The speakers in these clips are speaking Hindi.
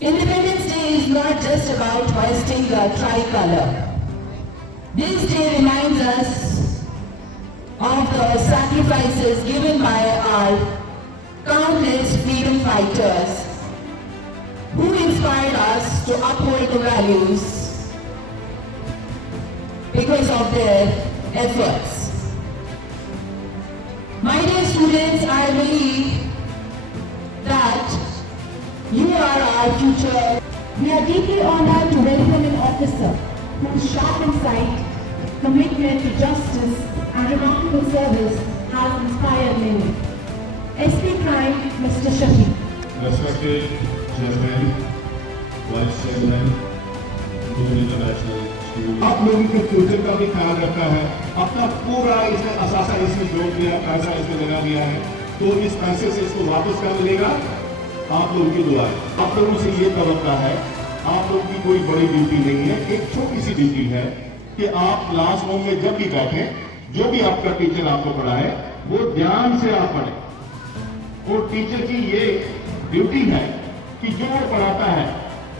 Independence Day is not just about hoisting the tricolor. This day reminds us of the sacrifices given by our countless freedom fighters who inspired us to uphold the values because of their efforts. My dear students, I believe that you are our future. We are deeply honored to welcome an officer whose sharp insight, commitment to justice and remarkable service has inspired many. SP Prime, Mr. Shafi. Respected Chairman, Vice Chairman, International School. आप लोगों के फ्यूचर का भी ख्याल रखा है, अपना पूरा इसमें असासा इसमें जोड़ दिया, पैसा इसमें लगा दिया है, तो इस पैसे से इसको वापस क्या मिलेगा? आप लोगों की दुआ है। आप लोगों से ये तवक्का है, आप लोगों की कोई बड़ी ड्यूटी नहीं है, एक छोटी सी ड्यूटी है कि आप क्लासरूम में जब भी बैठे, जो भी आपका टीचर आपको पढ़ाए, वो ध्यान से आप पढ़ें। और टीचर की ये ड्यूटी है कि जो वो पढ़ाता है,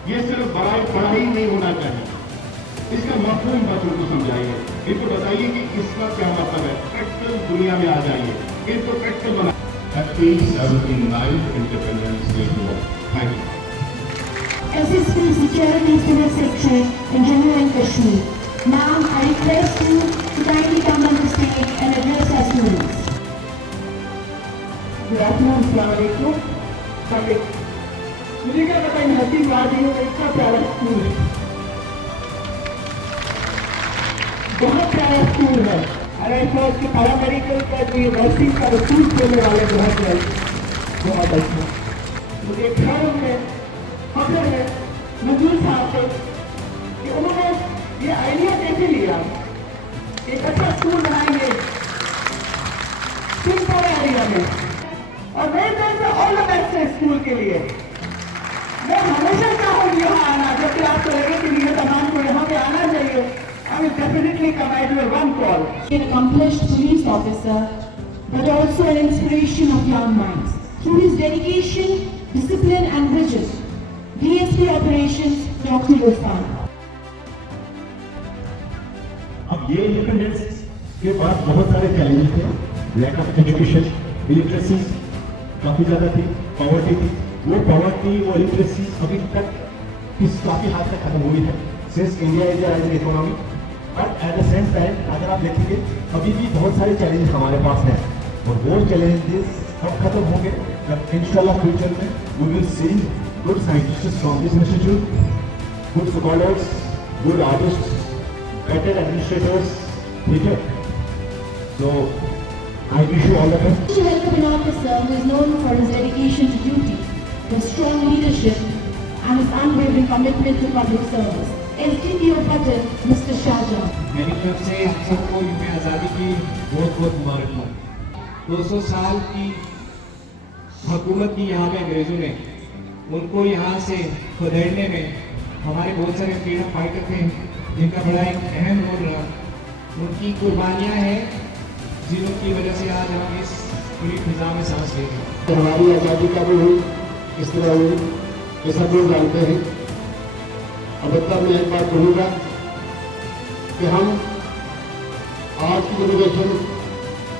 ये सिर्फ पढ़ाई नहीं होना चाहिए। इसका मफहूम बच्चों को समझाइए, इनको बताइए कि इसका क्या मतलब है, प्रैक्टिकल दुनिया में आ जाइए, इनको प्रैक्टिकल बनाइए। Happy 79th Independence Day to all. Thank you. SSP Security Civil Secretary in Jammu and Kashmir. Now I request you to kindly come on the stage and address our students. Good afternoon, Assalamualaikum. मुझे क्या पता इन हसीन वादियों में इतना प्यारा स्कूल है, बहुत प्यारा स्कूल है। और ऐसा उसके पैरामेडिकल का जो नर्सिंग का रिक्रूट करने वाले बहुत अच्छा। मुझे ख्याल में फख्र है मंजूर साहब से कि उन्होंने ये आइडिया कैसे लिया, एक अच्छा स्कूल बनाएंगे सिंपल एरिया में, और मैं तो ऑल द बेस्ट है स्कूल के लिए। मैं हमेशा चाहूँगी यहाँ आना, जब भी आपको लगे कि ये तमाम को यहाँ पे आना चाहिए, I will definitely come at your one call. An accomplished police officer, but also an inspiration of young minds. Through his dedication, discipline and vision, DSP operations, Dr. Irfan. अब ये इंडिपेंडेंस के बाद बहुत सारे चैलेंजेस थे, लैक ऑफ एजुकेशन, इलिटरेसी काफ़ी ज़्यादा थी, पॉवर्टी थी। वो पॉवर्टी, वो इलिटरेसी अभी तक काफ़ी हद तक खत्म हुई है, since India is a rising economy. But at the same time अगर आप देखेंगे अभी भी बहुत सारे चैलेंजेस हमारे पास हैं, और वो चैलेंजेस अब खत्म होंगे जब इंशाल्लाह फ्यूचर में we will see good scientists from this institute, good scholars, good artists, better administrators, ठीक है। So I wish you all the best. To welcome an officer who is known for his dedication to duty, his strong leadership and his unwavering commitment to public service. SDPO Patel, Mr. Shahjahan. मेरी तरफ से आप सबको यूं आज़ादी की बहुत बहुत मुबारकबाद। 200 साल की हुकूमत की यहाँ पे अंग्रेज़ों ने, उनको यहाँ से खदेड़ने में हमारे बहुत सारे फ्रीडम फाइटर थे जिनका बड़ा एक अहम रोल रहा। उनकी कुर्बानियाँ हैं जिनकी वजह से आज हम इस पूरी फिजा में सांस ले रहे हैं। हमारी आज़ादी का भी हुई, इस तरह हुई, ये सब लोग जानते हैं। अब तक मैं एक बात कहूँगा कि हम आज की जनरेशन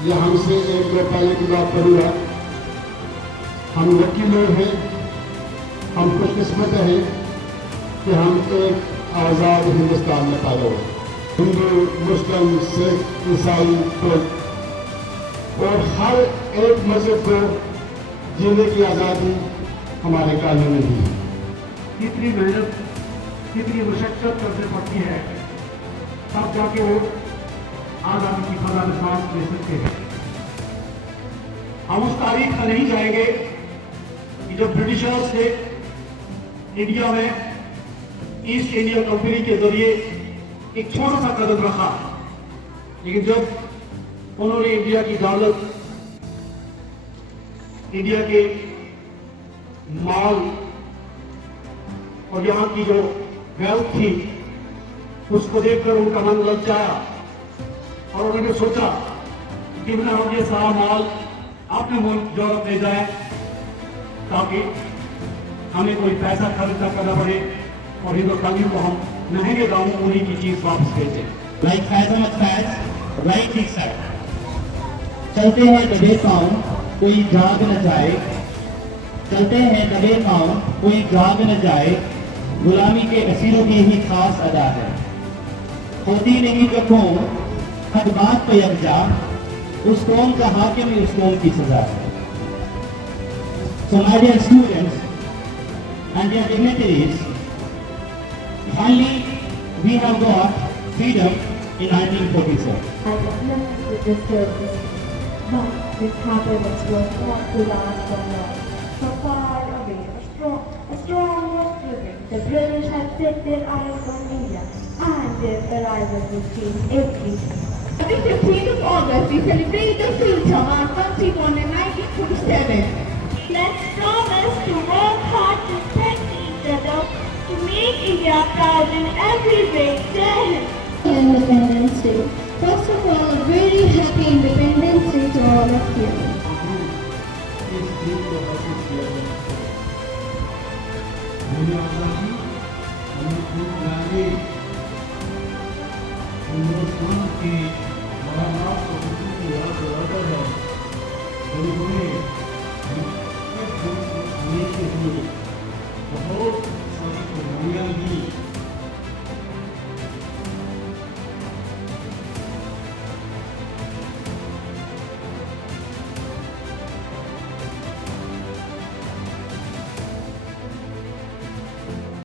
या हमसे एक दो पहले की बात करूँगा, हम लकी लोग हैं, हम खुशकिस्मत हैं कि हम एक आज़ाद हिंदुस्तान में पैदा हुए। हिंदू, मुस्लिम, सिख, ईसाई और हर एक मजहब को जीने की आज़ादी हमारे कानून में दी। कितनी मेहनत, कितनी मुशक्कत करनी पड़ती है, तब जाके वो आज़ादी की फजा में सांस ले सकते हैं। हम उस तारीख में नहीं जाएंगे कि जब ब्रिटिशर्स ने इंडिया में ईस्ट इंडिया कंपनी के जरिए एक छोटा सा कदम रखा, लेकिन जब उन्होंने इंडिया की दौलत, इंडिया के माल और यहाँ की जो वेल्थ थी उसको देखकर उनका मन ललचाया और उन्होंने सोचा कि ना हम ये सारा माल अपने मुल्क यूरोप ले जाए ताकि हमें कोई पैसा खर्च न करना पड़े और हिंदुस्तानियों को हम महंगे दामों में उन्हीं की चीज वापस भेजें। Like Faizan Faz, right he said. चलते हैं दबे पाँव कोई जाग न जाए, चलते हैं दबे पाँव कोई जाग न जाए, गुलामी के असीरों की ही खास अदा है। होती नहीं जो कौम हद बात पे यकजा, उस कौम का हाकिम ही उस कौम की सजा है। So my dear students and dear dignitaries, finally we have got freedom in 1947. I was left to disturb this, but this happiness was not to last for long. So far away, a storm was brewing. The British had set their eyes on India, and their arrival would change everything. On the 15th of August, we celebrate the freedom our country won in 1947. Let's promise to work hard to protect each other, to make India proud in every way. Jai Hind. Independence Day. First of all, a very happy Independence Day to all of you. इस दिन को महसूस किया जाए। मुझे आज़ादी हमें खूब लागे हिंदुस्तान की महाराज को कितनी याद दिलाता है उन्होंने आने के लिए बहुत